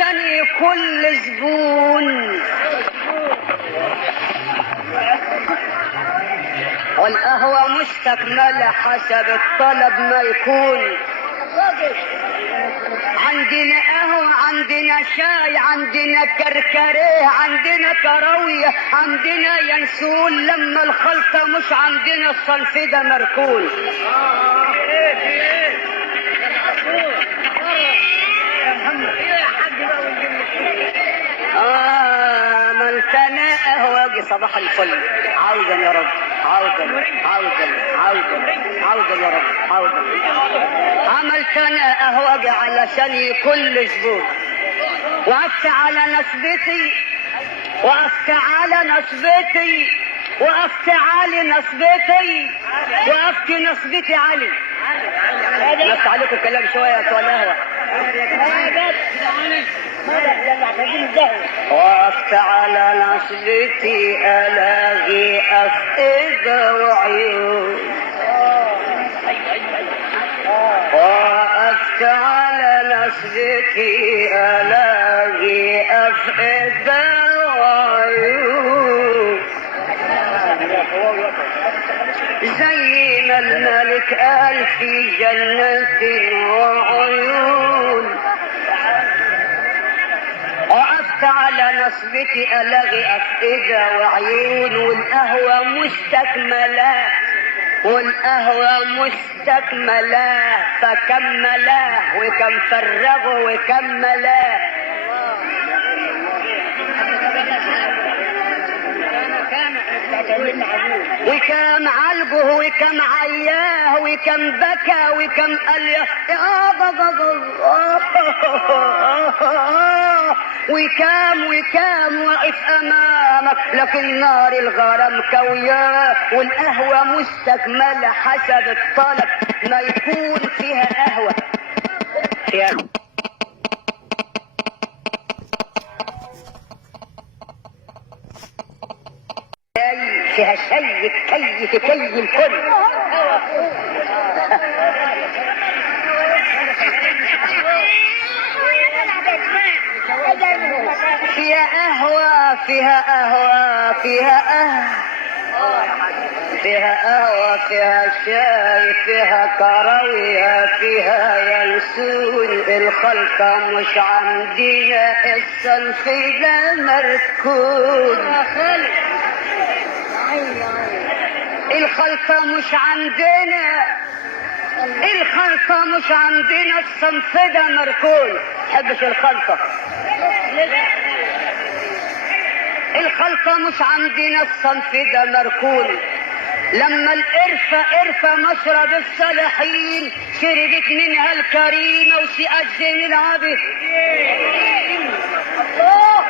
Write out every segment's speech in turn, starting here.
علشان كل زبون، والقهوة مستكملة حسب الطلب ما يكون. عندنا قهوة، عندنا شاي، عندنا كركريه، عندنا كراوية، عندنا ينسون. لما الخلطة مش عندنا الصنف ده مركون. ملتنا قهوة صباح الفل. عودا يا رب، عودا عودا عودا عودا يا رب، عودا. عملت انا قهوة علشان كل زبون، وقفت على نسبتي، وقفت على نسبتي، وقفت على نسبتي، وقفت نسبتي علي. نفت عليكم كلام شوية يا بتوع القهوة. وقفت على نسبتي الاقي افئدة وعيون، وقفت على نسبتي الاقي افئدة وعيون، زي ما الملك قال في جنة وعيون. وقفت على نصبتي الاقي افئدة وعيون، والقهوة مستكملة، والقهوة مستكملة، فكملاه وكم فرغه وكملاه. وكم عالجه وكم عياه وكم بكى وكم قال يا وكام واقف امامك، لكن نار الغرام كوياه. والقهوة مستكملة حسب الطلب ما يكون فيها قهوة، فيها شيء كي الكل. فيها قهوة، فيها قهوة، فيها قهوة، فيها قهوة، فيها شاي، فيها كراوية، فيها ينسون. الخلطة مش عندنا الصنف ده مركون. الخلطة مش عندنا، الخلطة مش عندنا الصنف ده مركون. حبش الخلطة، الخلطة مش عندنا الصنف ده مركون. لما القرفة مشرب الصالحين، شربت منها الكريمة وسقت زين العابد،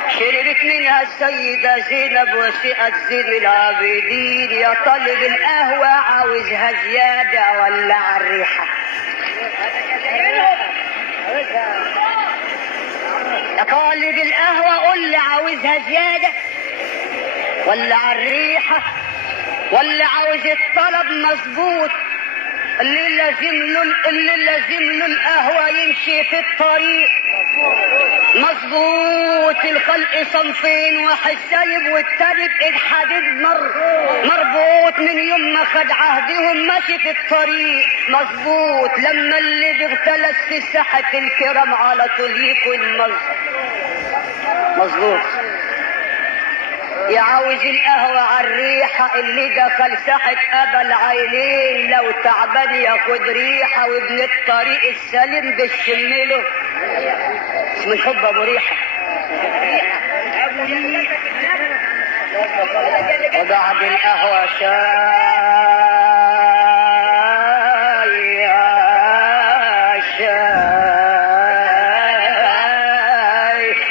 شربت منها السيدة زينب وسقت زين العابدين. يا طالب القهوة عاوزها زيادة ولا عالريحة؟ يا طالب القهوة قول لي عاوزها زيادة ولا عالريحة، ولا عاوز الطلب مظبوط؟ اللي لازم له القهوة يمشي في الطريق مظبوط. الخلق صنفين، واحد سايب والتاني بإيد حديد مربوط. من يوم ما خد عهدهم ماشي في الطريق مظبوط. لما اللي بيغتلس في ساحة الكرام على طول يكون مظبوط. يعاوز القهوة عالريحة، اللي دخل ساحة أبا العينين لو تعبان ياخد ريحة. وابن الطريق السليم بيشمله اسم الحب أبو ريحة. وبعد القهوة شاي،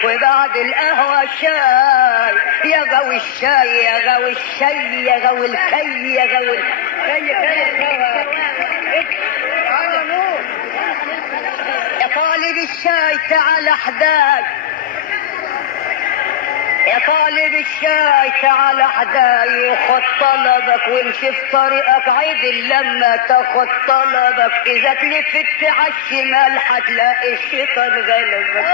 وبعد القهوة شاي. يا غاوي الشاي، يا غاوي الشاي، يا غاوي الكي، يا غاوي يا طالب الشاي تعال حداي، يا طالب الشاي تعال حداي. خد طلبك وامشي في طريقك عدل. لما تاخد طلبك اذا تلفت على الشمال هتلاقي الشيطان غلبك.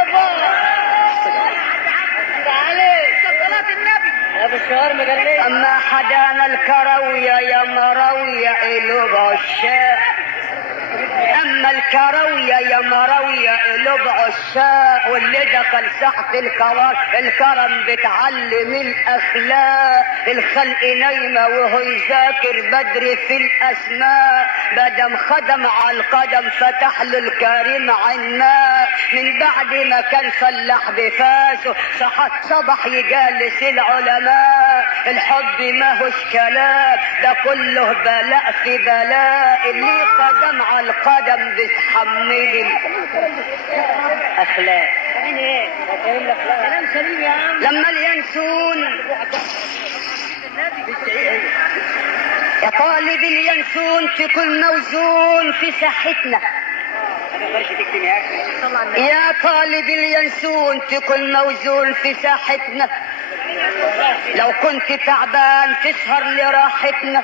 اما حدانا الكرويه يا مرويه قلوب عشاق، اما الكرويه يا مرويه قلوب عشاق، واللي دخل ساحه الكرم بتعلم الاخلاق، الخلق نايمه وهو يذاكر بدري في الاسماء، بدم خدم على القدم فتح له الكريم عنا، من بعد ما كان فلاح بفاسه صبح يجالس العلماء، الحب ما هوش كلام ده كله بلاء في بلاء، اللي قدم على القدم بتحمل الاخلاق. كلام سليم يا عم. لما اليانسون يا طالب اليانسون تكون موزون في ساحتنا، يا طالب اليانسون تكون موزون في ساحتنا، لو كنت تعبان تسهر لراحتنا،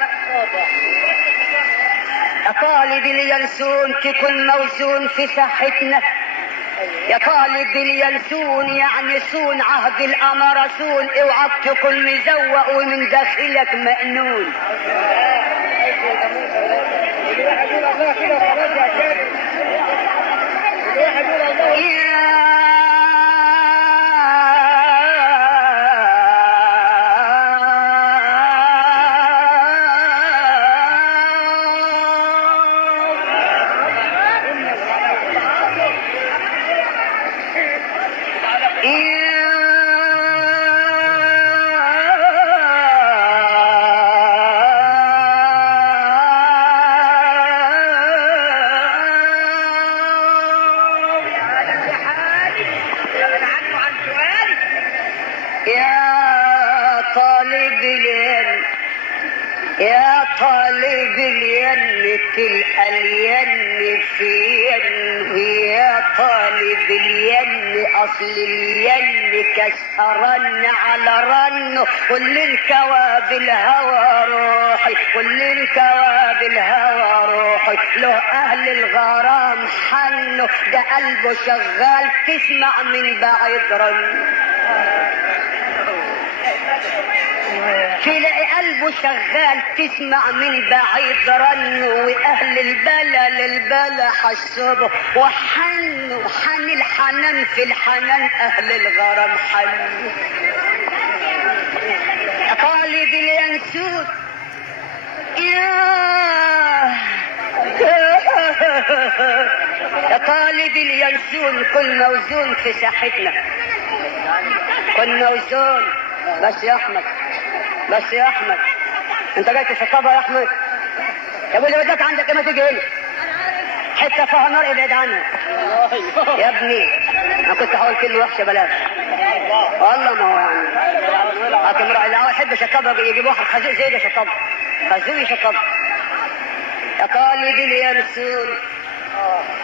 يا طالب اليانسون تكون موزون في ساحتنا، يا طالب اليانسون يعني سون عهد الامرسون، اوعى تكون مزوق ومن داخلك مأنون. يا طالب الين تلقى الين فين، ويا طالب الين اصل الين كسرن على رنه، كل الكواب الهوى روحي، كل الكواب الهوى روحي، له اهل الغرام حنه، ده قلبه شغال تسمع من بعيد رنه، تلاقي قلبه شغال تسمع من بعيد رنه، واهل البلا للبلا حسبه وحنه، حن الحنان في الحنان اهل الغرام حنه. طالب اليانسون يا طالب اليانسون كن موزون في ساحتنا، كن موزون. بس يا احمد، بس يا احمد انت جاي تشطبها يا احمد، يا ابو اللي وداك عندك ما تيجي هنا حته فيها نار ابعد عنها يا ابني. انا كنت هقول كلمه وحشه بلاش والله، ما هو يعني لكن اللي هو يحب يشطبها يجيب واحد خازوق زي ده يشطبها، خازوق يشطبها. يا طالب اليانسون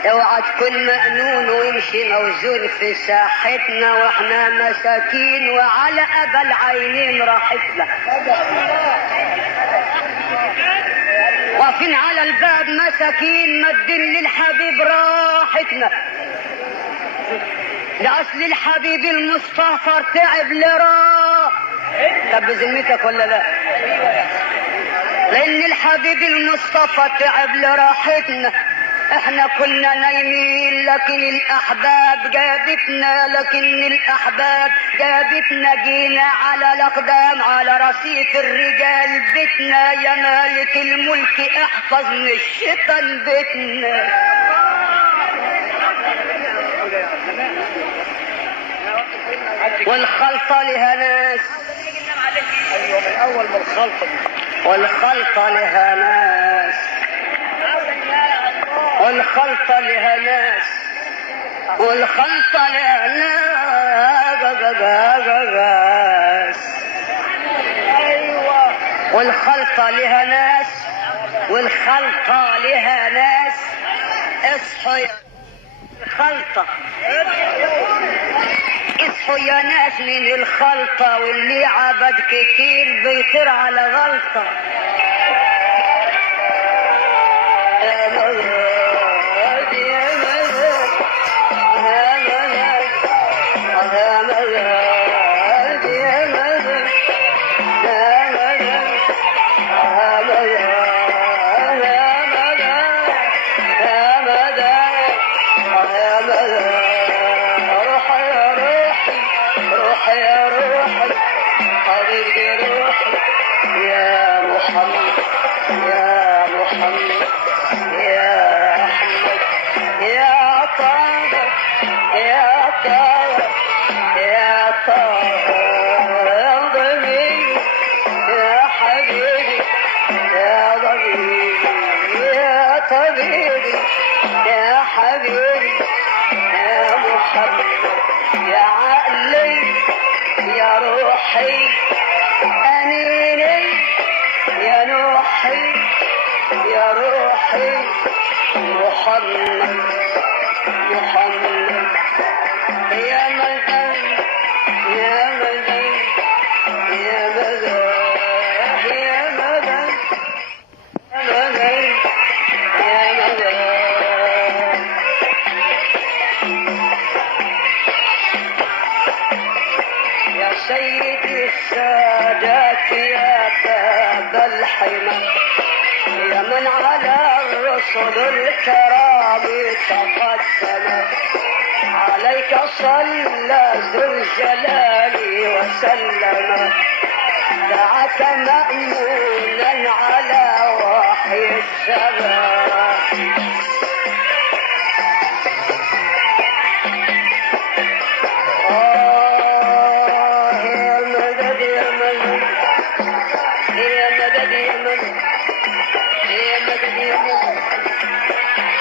اوعى تكون مأنون ويمشي موزون في ساحتنا، واحنا مساكين وعلى ابا العينين راحتنا، واقفين على الباب مساكين مدين للحبيب راحتنا، ده اصل الحبيب المصطفى تعب لراه. طب بذمتك ولا لا؟ لان الحبيب المصطفى تعب لراحتنا، احنا كنا نايمين لكن الاحباب جابتنا، لكن الاحباب جابتنا، جينا على الاقدام على رصيف الرجال بيتنا، يا مالك الملك احفظ من الشيطان بيتنا. والخلطة لها ناس، ايوه من اول ما الخلطة، والخلطة لها ناس، والخلطة لها ناس، والخلطة لها ناس، ايوه والخلطة لها ناس، والخلطة لها ناس. اصحوا يا الخلطة، اصحوا يا ناس من الخلطة، واللي عبد كتير بيطير على غلطة. يا روحي يا محمد يا محمد يا أحمد يا طه يا طه يا طه يا ضميري يا حبيبي يا ضميري يا طبيبي يا حبيبي يا محمد يا عقلي يا روحي أنيني يا نوحي يا روحي محمد محمد يا مدن يا مدن يا مدن يا مدن يا مدن يا مدن يا سيدي السادات يا تاج الحمى يا من على الرسل الكرام تقدم عليك صلى ذو الجلال وسلم دعاك مأمونا على وحي السماء يا مدد يا مدد يا مدد يا مدد يا مدد يا مدد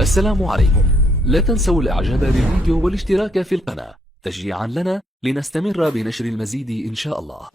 السلام عليكم. لا تنسوا الاعجاب بالفيديو والاشتراك في القناة تشجيعا لنا لنستمر بنشر المزيد إن شاء الله.